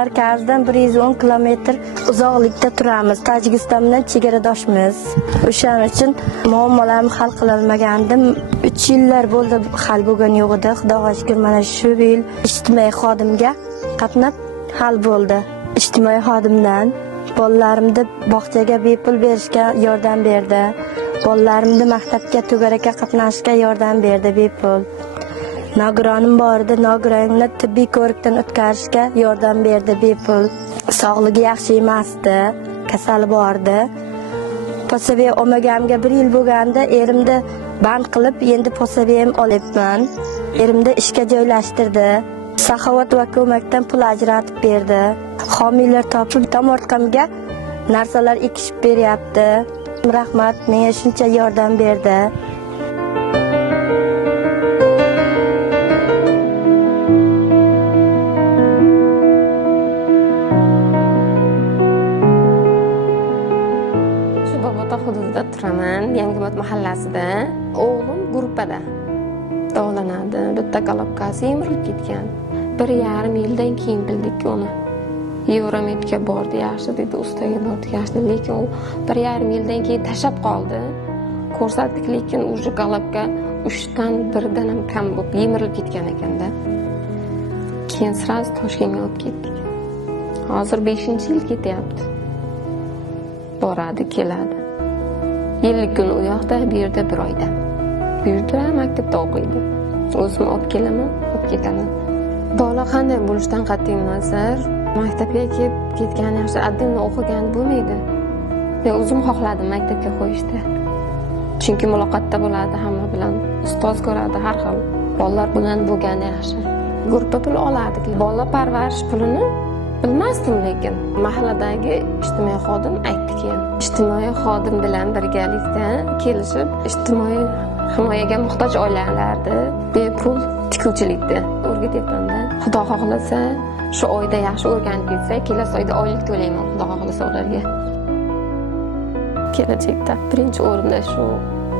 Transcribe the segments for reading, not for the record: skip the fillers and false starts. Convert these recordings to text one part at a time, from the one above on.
markazidan 110 kilometr uzoqlikda turamiz. Tojikiston bilan chegaradoshmiz. O'shaning uchun muammolarim hal qilinmagandim. 3 yillar bo'ldi hal bo'lgan yo'q edi. Xudoga shukr, mana shu yil ijtimoiy xodimga qatnab hal bo'ldi. Ijtimoiy xodimdan bolalarimni bog'chaga bepul berishga yordam berdi. Bolalarimni maktabga to'garakka qatnashga yordam berdi bepul. Nogironim bor edi, nogironimni tibbiy ko'rikdan o'tkazishga yordam berdi bepul. Sog'ligi yaxshi emasdi, kasali bor edi. Posaviya olmaganimga 1 yil bo'lganda erimni band qilib, endi posaviyam olyapman. Erimni ishga joylashtirdi. Saxovat va ko'makdan pul ajratib berdi. Homiylar topib, tomortqamga narsalar ekishib beryapti. Rahmat, menga shuncha yordam berdi. Shu Bobota hududida turaman, Yangiobod mahallasida. O'g'lim gruppada davolanadi. Bitta kolobkasi yemirilib ketgan. 1,5 yildan keyin bildikki uni Yevrometga bordi, yaxshi dedi, ustaga bordi, yaxshi, lekin u 1,5 yildan keyin tashab qoldi. Ko'rsatdik, lekin o'sha kolobka 3 dan 1 dan ham kam bo'lib yemirilib ketgan ekanda. Keyin sraz Toshkentga olib ketdik. Hozir 5-yil ketyapti. Boradi, keladi. Yillik kun u yoqda, bu yerda 1 oyda. Bu yerda maktabda o'qiydi. O'zim olib kelaman, olib ketaman. Bola qanday bo'lishidan qat'iy nazar, maktabga kelib ketgan yaxshi, addinni o'qigan bo'lmaydi. Men o'zim xohladim maktabga qo'yishdi. Chunki muloqotda bo'ladi hamma bilan, ustoz ko'radi har xil. Bolalar bilan bo'lgan yaxshi. Gruppa pul olardik. Bola parvarish pulini bilmasdim, lekin mahalladagi ijtimoiy xodim aytdi keyin. Ijtimoiy xodim bilan birgalikda kelishib, ijtimoiy himoyaga muhtoj oilalarni bepul tikuvchilikda o'rgatyapman-da. Xudo xohlasa, shu oyda yaxshi o'rganib ketsa, kelasi oyda oylik to'layman, xudo xohlasa ularga. Kelajakda birinchi o'rinda shu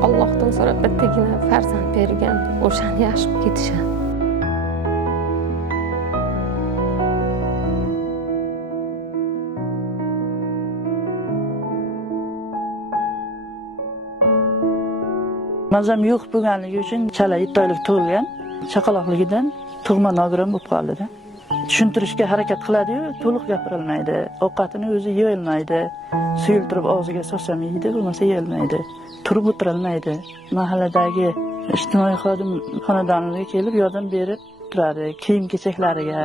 Allohdan so'rab bittagina farzand bergan, o'shani yaxshi qilib ketishadi. Mazam yo'q bo'lganligi uchun chala 7 oylik tug'ilgan, chaqaloqligidan tug'ma nogiron bo'lib qoldi-da. Tushuntirishga harakat qiladi-yu, to'liq gapirolmaydi. Ovqatini o'zi yeyolmaydi. Suyultirib og'ziga solsam yeydi, bo'lmasa yeyolmaydi. Turib o'tirolmaydi. Mahalladagi ijtimoiy xodim xonadoniga kelib yordam berib turadi, kiyim-kechaklariga.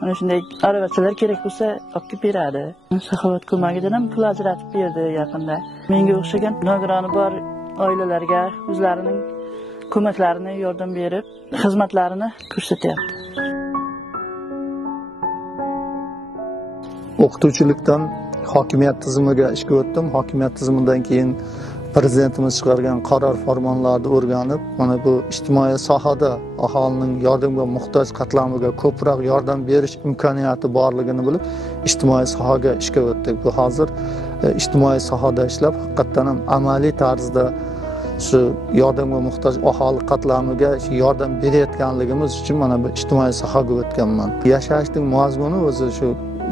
Mana shunday aravachalar kerak bo'lsa, olib kelib beradi. Saxovat ko'magidan ham pul ajratib berdi yaqinda. Menga o'xshagan nogironi bor oilalarga o'zlarining ko'maklarini yordam berib, xizmatlarini ko'rsatyapti. O'qituvchilikdan hokimiyat tizimiga ishga o'tdim. Hokimiyat tizimidan keyin prezidentimiz chiqargan qaror farmonlarni o'rganib, mana bu ijtimoiy sohada aholining yordamga muhtoj qatlamiga ko'proq yordam berish imkoniyati borligini bilib, ijtimoiy sohaga ishga o'tdik. Bu hozir ijtimoiy sohada ishlab, haqiqatan ham amaliy tarzda shu yordamga muhtoj aholi qatlamiga yordam berayotganligimiz uchun mana bu ijtimoiy sohaga o'tganman. Yashashning mazmuni o'zi shu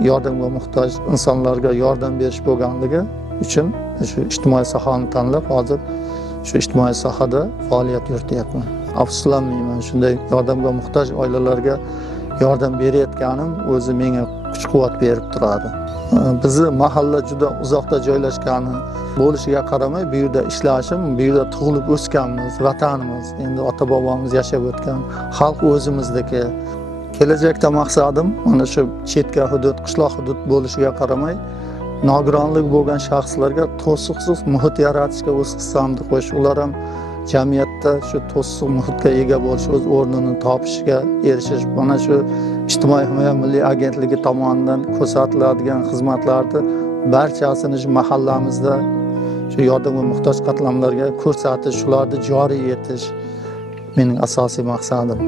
yordamga muhtoj insonlarga yordam berish bo'lganligi uchun shu ijtimoiy sohani tanlab, hozir shu ijtimoiy sohada faoliyat yurityapman. Afsuslanmayman, shunday yordamga muhtoj oilalarga yordam berayotganim o'zi menga kuch-quvvat berib turadi. Bizni mahalla juda uzoqda joylashgani bo'lishiga qaramay, bu yerda ishlashim, bu yerda tug'ilib o'sganmiz, vatanimiz, endi ota-bobomiz yashab o'tgan xalq o'zimizniki. Kelajakda maqsadim mana shu chetga hudud, qishloq hudud bo'lishiga qaramay, nogironlik bo'lgan shaxslarga to'siqsiz muhit yaratishga o'z hissamni qo'yish, ular ham jamiyatda shu to'siq muhitga ega bo'lish, o'z o'rnini topishiga erishish. Mana shu ijtimoiy himoya milliy agentligi tomonidan ko'rsatiladigan xizmatlarni barchasini shu mahallamizda shu yordamga muhtoj qatlamlarga ko'rsatish, ularni joriy etish mening asosiy maqsadim.